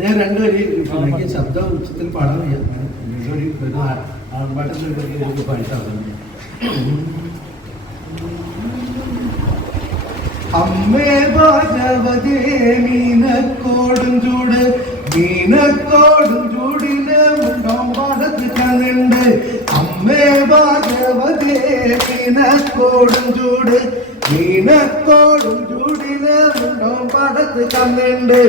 ഞാൻ രണ്ടുപേരും ശബ്ദം ഉച്ചത്തിൽ പാടാൻ വയ്യ. ആൺപാട്ടിൽ പാടിട്ടാണ്. അമ്മേ ഭഗവതേ മീനക്കോടും ചൂട്, മീനക്കോടും ചൂടിന് മുണ്ടോമ്പാടത്ത് കണ്ണുണ്ട്. അമ്മേ ഭഗവതേ മീനക്കോടും ചൂട്, മീനക്കോടും ചൂടിന് മുണ്ടോമ്പാടത്ത് കണ്ണുണ്ട്.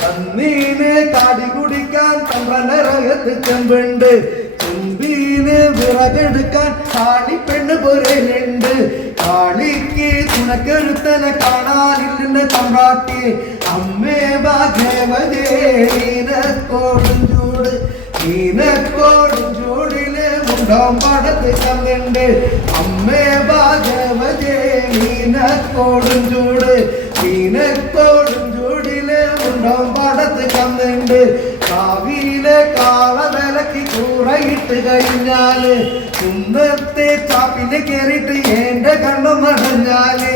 കണ്ണീന് കാടി കുടിക്കാൻ തമ്പ്രനരകത്ത് ചെമ്പുണ്ട്. ചെമ്പീന് വിറകെടുക്കാൻ കാണിപ്പെണ്ണ് പൊരലുണ്ട്. കാളിക്ക് തുണക്കെടുത്തനെ കാണാനില്ലെന്ന് തമ്പ്രാട്ടി. അമ്മേ ഭാഗ്യവതേ മീനക്കോടും ചൂട്, മീനക്കോടും ചൂടില് മുണ്ടോമ്പാടത്ത് കണ്ണുണ്ട്. അമ്മേ ഭാഗ്യവതേ മീനക്കോടും ചൂട്, മീനക്കോടും ചൂടില് മുണ്ടോമ്പാടത്ത് കണ്ണുണ്ട്. കാവിയിലെ കാളവിലക്ക് കൂറയിട്ട് കഴിഞ്ഞാല് കുന്നത്തെ ചാപ്പില് കേറിയിട്ട് എന്റെ കണ്ണും നടഞ്ഞാല്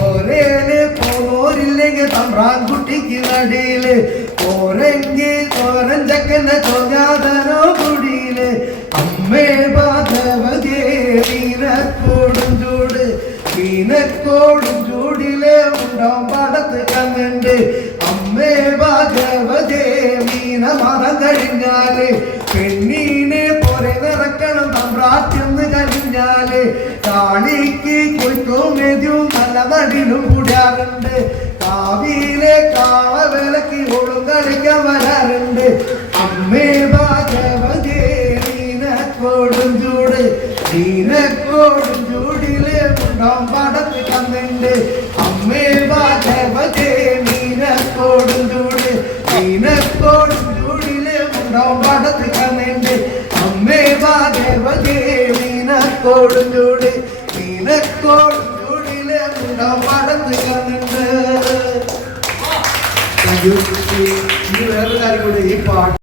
ഓരേല് പോരില്ലെങ്കിൽ തമ്പ്രാൻകുട്ടിക്ക് നടിയില് ഓരെങ്കിൽ ഓരൻ ചക്കന്റെ ചോദ്യാതനോ കുടിയില്. അമ്മേ ഭഗവതേ മീനക്കോടും ചൂട്, മീനക്കോടും ചൂടില് മുണ്ടോമ്പാടത്ത് കണ്ണുണ്ട്. അമ്മേ ഭഗവതേ മീന മറം കഴിഞ്ഞാല് പെണ്ണീനെ പോലെ നിറക്കണം തമ്പ്രാറ്റെന്ന് കഴിഞ്ഞാല് കാളിക്ക് കൊയ്ത്തും മെതിയും നല്ല നടിലും കൂടാറുണ്ട്. കാവിയിലെ കാളവിലക്ക് ഓളും കളിക്കാൻ വരാറുണ്ട്. അമ്മേ ഭഗവതേ മീനക്കോടും ചൂട്, മീനക്കോടും ചൂടില് മുണ്ടോമ്പാടത്ത് കണ്ണുണ്ട്. അമ്മേ ഭഗവതേ മീനക്കോടും ചൂട്, മീനക്കോടും ചൂടില് മുണ്ടോമ്പാടത്ത് കണ്ണുണ്ട്. അമ്മേ ഭഗവതേ മീനക്കോടും ചൂട്, മീനക്കോടും ചൂടില് മുണ്ടോമ്പാടത്ത് കണ്ണുണ്ട്. ഇനി വേറൊരു കാര്യം കൂടി, ഈ പാട്ട്